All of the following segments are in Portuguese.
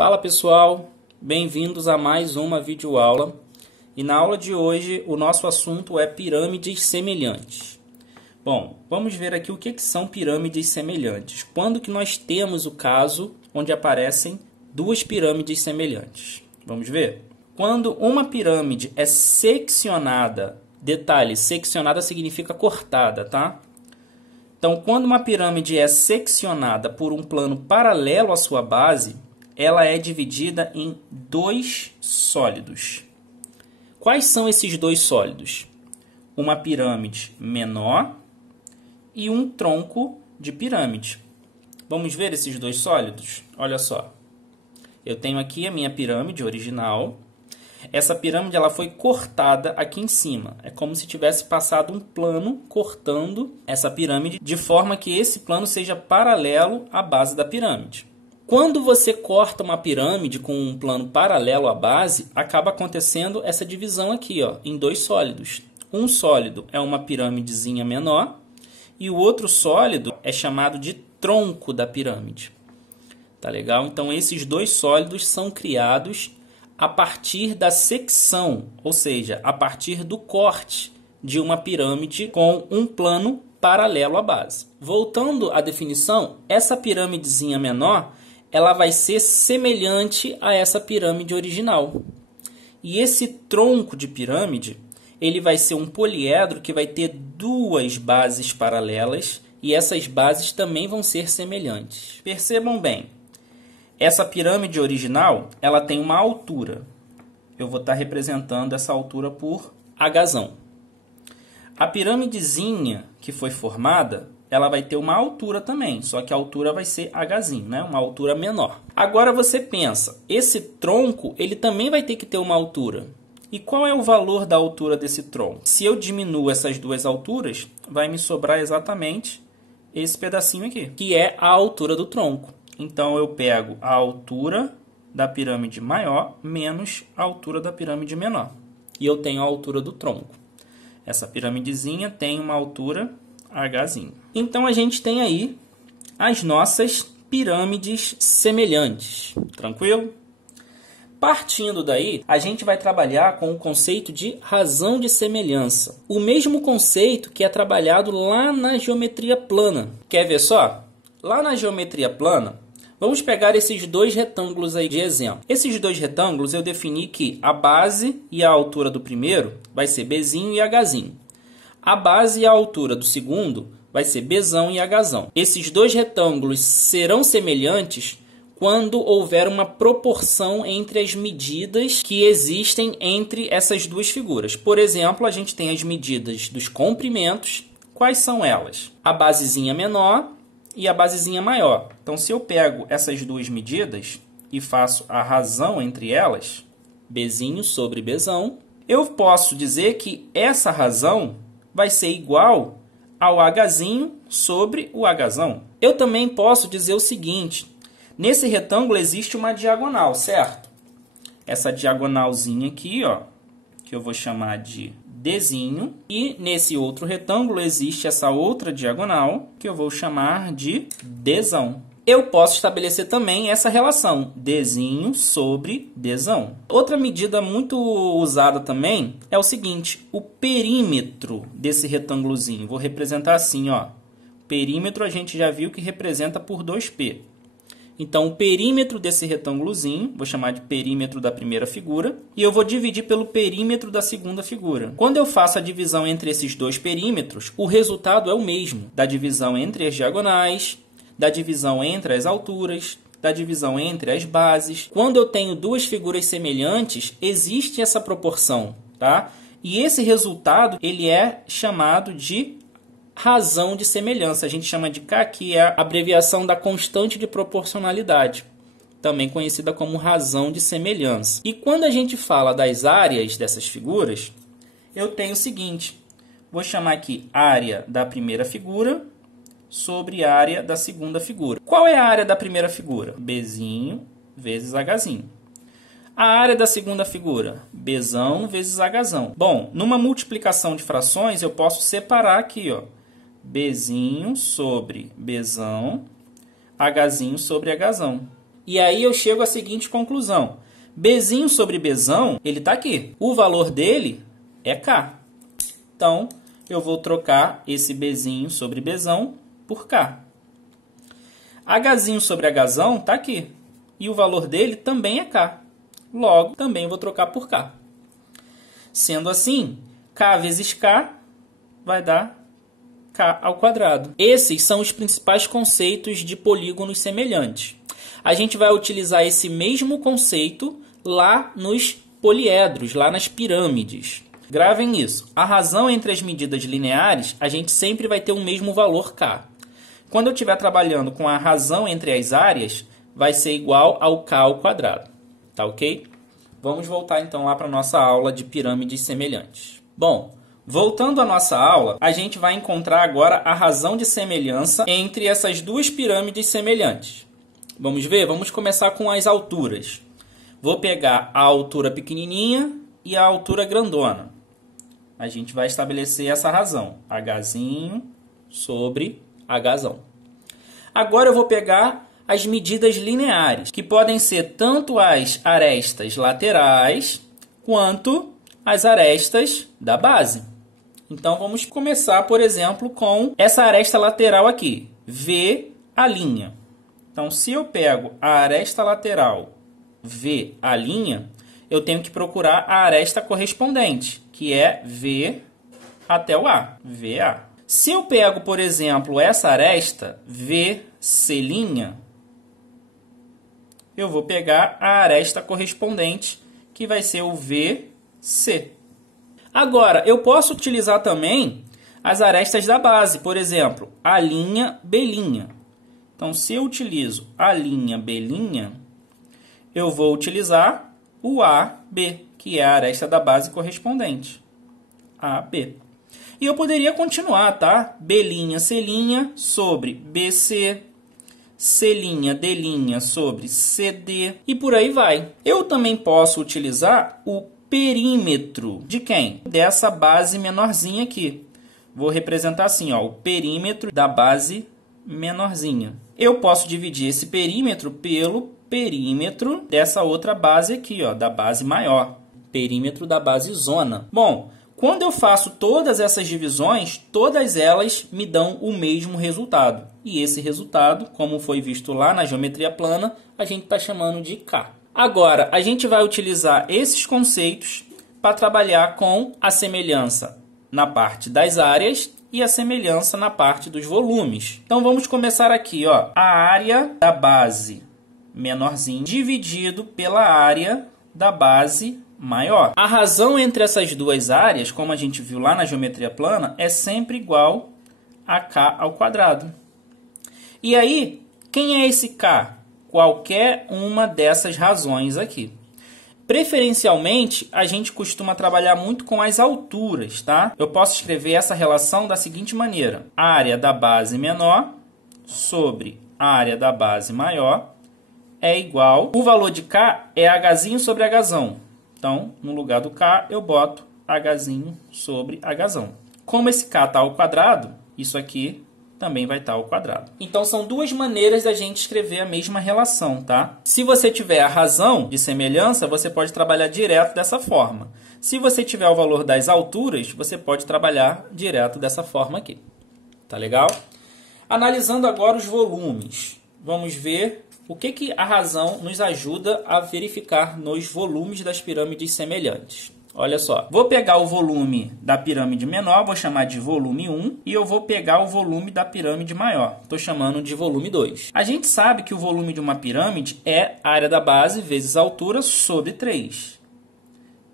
Fala pessoal, bem-vindos a mais uma videoaula. E na aula de hoje o nosso assunto é pirâmides semelhantes. Bom, vamos ver aqui o que são pirâmides semelhantes. Quando que nós temos o caso onde aparecem duas pirâmides semelhantes? Vamos ver? Quando uma pirâmide é seccionada, detalhe, seccionada significa cortada, tá? Então, quando uma pirâmide é seccionada por um plano paralelo à sua base, ela é dividida em dois sólidos. Quais são esses dois sólidos? Uma pirâmide menor e um tronco de pirâmide. Vamos ver esses dois sólidos? Olha só. Eu tenho aqui a minha pirâmide original. Essa pirâmide ela foi cortada aqui em cima. É como se tivesse passado um plano cortando essa pirâmide de forma que esse plano seja paralelo à base da pirâmide. Quando você corta uma pirâmide com um plano paralelo à base, acaba acontecendo essa divisão aqui, ó, em dois sólidos. Um sólido é uma pirâmidezinha menor e o outro sólido é chamado de tronco da pirâmide. Tá legal? Então esses dois sólidos são criados a partir da secção, ou seja, a partir do corte de uma pirâmide com um plano paralelo à base. Voltando à definição, essa pirâmidezinha menor ela vai ser semelhante a essa pirâmide original. E esse tronco de pirâmide, ele vai ser um poliedro que vai ter duas bases paralelas e essas bases também vão ser semelhantes. Percebam bem, essa pirâmide original, ela tem uma altura. Eu vou estar representando essa altura por Hzão. A pirâmidezinha que foi formada, ela vai ter uma altura também, só que a altura vai ser Hzinho, né? Uma altura menor. Agora você pensa, esse tronco ele também vai ter que ter uma altura. E qual é o valor da altura desse tronco? Se eu diminuo essas duas alturas, vai me sobrar exatamente esse pedacinho aqui, que é a altura do tronco. Então eu pego a altura da pirâmide maior menos a altura da pirâmide menor. E eu tenho a altura do tronco. Essa piramidezinha tem uma altura Hzinho. Então a gente tem aí as nossas pirâmides semelhantes. Tranquilo? Partindo daí, a gente vai trabalhar com o conceito de razão de semelhança. O mesmo conceito que é trabalhado lá na geometria plana. Quer ver só? Lá na geometria plana, vamos pegar esses dois retângulos aí de exemplo. Esses dois retângulos eu defini que a base e a altura do primeiro vai ser Bzinho e Hzinho. A base e a altura do segundo vai ser Bzão e Hzão. Esses dois retângulos serão semelhantes quando houver uma proporção entre as medidas que existem entre essas duas figuras. Por exemplo, a gente tem as medidas dos comprimentos. Quais são elas? A basezinha menor e a basezinha maior. Então, se eu pego essas duas medidas e faço a razão entre elas, Bzinho sobre Bzão, eu posso dizer que essa razão vai ser igual ao Hzinho sobre o Hzão. Eu também posso dizer o seguinte, nesse retângulo existe uma diagonal, certo? Essa diagonalzinha aqui, ó, que eu vou chamar de Dzinho, e nesse outro retângulo existe essa outra diagonal, que eu vou chamar de Dzão. Eu posso estabelecer também essa relação, Dzinho sobre Dzão. Outra medida muito usada também é o seguinte, o perímetro desse retângulozinho. Vou representar assim, ó. Perímetro a gente já viu que representa por 2π. Então, o perímetro desse retângulozinho, vou chamar de perímetro da primeira figura, e eu vou dividir pelo perímetro da segunda figura. Quando eu faço a divisão entre esses dois perímetros, o resultado é o mesmo, da divisão entre as diagonais, da divisão entre as alturas, da divisão entre as bases. Quando eu tenho duas figuras semelhantes, existe essa proporção, tá? E esse resultado, ele é chamado de razão de semelhança. A gente chama de K, que é a abreviação da constante de proporcionalidade, também conhecida como razão de semelhança. E quando a gente fala das áreas dessas figuras, eu tenho o seguinte, vou chamar aqui área da primeira figura sobre a área da segunda figura. Qual é a área da primeira figura? Bzinho vezes Hzinho. A área da segunda figura? Bzão vezes Hzão. Bom, numa multiplicação de frações, eu posso separar aqui, ó, Bzinho sobre Bzão, Hzinho sobre Hzão. E aí eu chego à seguinte conclusão. Bzinho sobre Bzão, ele está aqui. O valor dele é K. Então, eu vou trocar esse Bzinho sobre Bzão por K. Hzinho sobre Hzão está aqui. E o valor dele também é K. Logo, também vou trocar por K. Sendo assim, K vezes K vai dar K ao quadrado. Esses são os principais conceitos de polígonos semelhantes. A gente vai utilizar esse mesmo conceito lá nos poliedros, lá nas pirâmides. Gravem isso. A razão entre as medidas lineares, a gente sempre vai ter o mesmo valor K. Quando eu estiver trabalhando com a razão entre as áreas, vai ser igual ao K ao quadrado. Tá ok? Vamos voltar então lá para a nossa aula de pirâmides semelhantes. Bom, voltando à nossa aula, a gente vai encontrar agora a razão de semelhança entre essas duas pirâmides semelhantes. Vamos ver? Vamos começar com as alturas. Vou pegar a altura pequenininha e a altura grandona. A gente vai estabelecer essa razão. Hzinho sobre Hzão. Agora eu vou pegar as medidas lineares, que podem ser tanto as arestas laterais quanto as arestas da base. Então vamos começar, por exemplo, com essa aresta lateral aqui, V'. Então, se eu pego a aresta lateral V', eu tenho que procurar a aresta correspondente, que é V até o A, VA. Se eu pego, por exemplo, essa aresta VC', eu vou pegar a aresta correspondente, que vai ser o VC. Agora, eu posso utilizar também as arestas da base, por exemplo, B'. Então, se eu utilizo B', eu vou utilizar o AB, que é a aresta da base correspondente. AB. E eu poderia continuar, tá? B'C' sobre BC, C'D' sobre CD, e por aí vai. Eu também posso utilizar o perímetro de quem? Dessa base menorzinha aqui. Vou representar assim, ó, o perímetro da base menorzinha. Eu posso dividir esse perímetro pelo perímetro dessa outra base aqui, ó, da base maior. Perímetro da base zona. Bom, quando eu faço todas essas divisões, todas elas me dão o mesmo resultado. E esse resultado, como foi visto lá na geometria plana, a gente está chamando de K. Agora, a gente vai utilizar esses conceitos para trabalhar com a semelhança na parte das áreas e a semelhança na parte dos volumes. Então, vamos começar aqui, ó, a área da base menorzinha dividido pela área da base maior. A razão entre essas duas áreas, como a gente viu lá na geometria plana, é sempre igual a K ao quadrado. E aí, quem é esse K? Qualquer uma dessas razões aqui. Preferencialmente, a gente costuma trabalhar muito com as alturas, tá? Eu posso escrever essa relação da seguinte maneira. Área da base menor sobre área da base maior é igual... O valor de K é Hzinho sobre Hzão. Então, no lugar do K, eu boto Hzinho sobre Hzão. Como esse K está ao quadrado, isso aqui também vai estar ao quadrado. Então, são duas maneiras da gente escrever a mesma relação, tá? Se você tiver a razão de semelhança, você pode trabalhar direto dessa forma. Se você tiver o valor das alturas, você pode trabalhar direto dessa forma aqui. Tá legal? Analisando agora os volumes, vamos ver o que a razão nos ajuda a verificar nos volumes das pirâmides semelhantes. Olha só, vou pegar o volume da pirâmide menor, vou chamar de volume 1, e eu vou pegar o volume da pirâmide maior, estou chamando de volume 2. A gente sabe que o volume de uma pirâmide é a área da base vezes a altura sobre 3.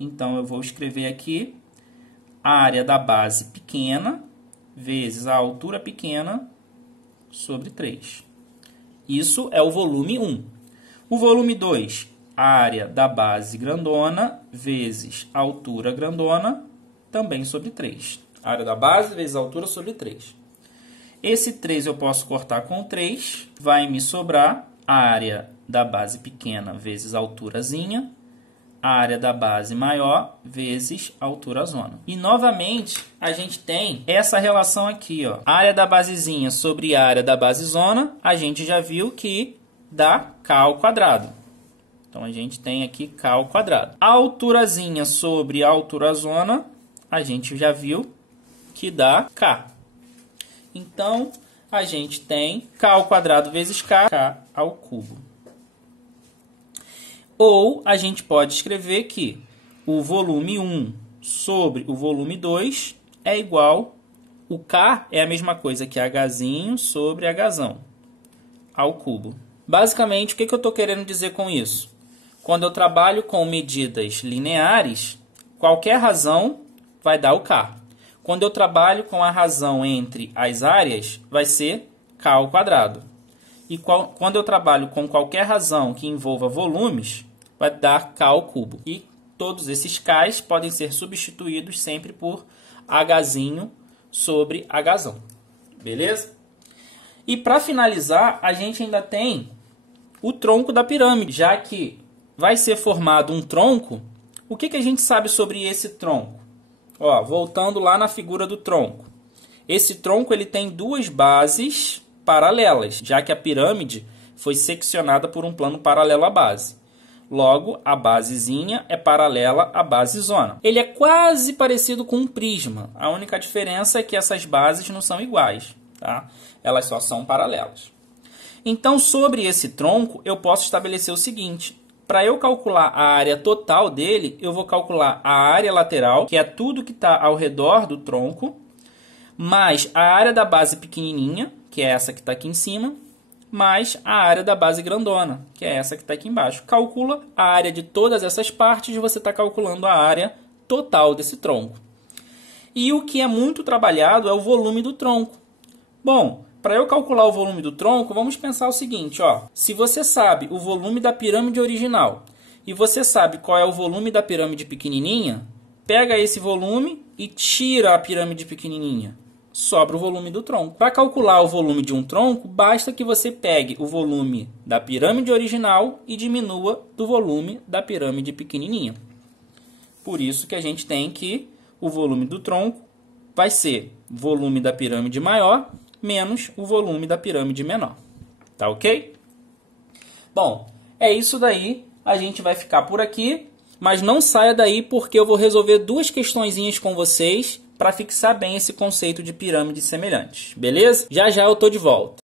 Então, eu vou escrever aqui a área da base pequena vezes a altura pequena sobre 3. Isso é o volume 1. O volume 2, a área da base grandona vezes a altura grandona, também sobre 3. A área da base vezes a altura sobre 3. Esse 3 eu posso cortar com 3. Vai me sobrar a área da base pequena vezes a alturazinha, a área da base maior vezes a altura zona. E, novamente, a gente tem essa relação aqui, ó. A área da basezinha sobre a área da base zona, a gente já viu que dá K ao quadrado. Então, a gente tem aqui K ao quadrado. A alturazinha sobre a alturazona, a gente já viu que dá K. Então, a gente tem K ao quadrado vezes K ao cubo. Ou, a gente pode escrever que o volume 1 sobre o volume 2 é igual... O K é a mesma coisa que Hzinho sobre Hzão ao cubo. Basicamente, o que eu estou querendo dizer com isso? Quando eu trabalho com medidas lineares, qualquer razão vai dar o K. Quando eu trabalho com a razão entre as áreas, vai ser K ao quadrado. E quando eu trabalho com qualquer razão que envolva volumes, vai dar K ao cubo. E todos esses K's podem ser substituídos sempre por Hzinho sobre Hzão. Beleza? E para finalizar, a gente ainda tem o tronco da pirâmide. Já que vai ser formado um tronco, o que a gente sabe sobre esse tronco? Ó, voltando lá na figura do tronco. Esse tronco ele tem duas bases paralelas, já que a pirâmide foi seccionada por um plano paralelo à base. Logo, a basezinha é paralela à basezona. Ele é quase parecido com um prisma. A única diferença é que essas bases não são iguais, tá? Elas só são paralelas. Então, sobre esse tronco, eu posso estabelecer o seguinte. Para eu calcular a área total dele, eu vou calcular a área lateral, que é tudo que está ao redor do tronco, mais a área da base pequenininha, que é essa que está aqui em cima, mais a área da base grandona, que é essa que está aqui embaixo. Calcula a área de todas essas partes e você está calculando a área total desse tronco. E o que é muito trabalhado é o volume do tronco. Bom, para eu calcular o volume do tronco, vamos pensar o seguinte, ó. Se você sabe o volume da pirâmide original e você sabe qual é o volume da pirâmide pequenininha, pega esse volume e tira a pirâmide pequenininha. Sobra o volume do tronco. Para calcular o volume de um tronco, basta que você pegue o volume da pirâmide original e diminua do volume da pirâmide pequenininha. Por isso que a gente tem que o volume do tronco vai ser volume da pirâmide maior menos o volume da pirâmide menor. Tá ok? Bom, é isso daí. A gente vai ficar por aqui, mas não saia daí porque eu vou resolver duas questõezinhas com vocês para fixar bem esse conceito de pirâmides semelhantes. Beleza? Já já eu tô de volta.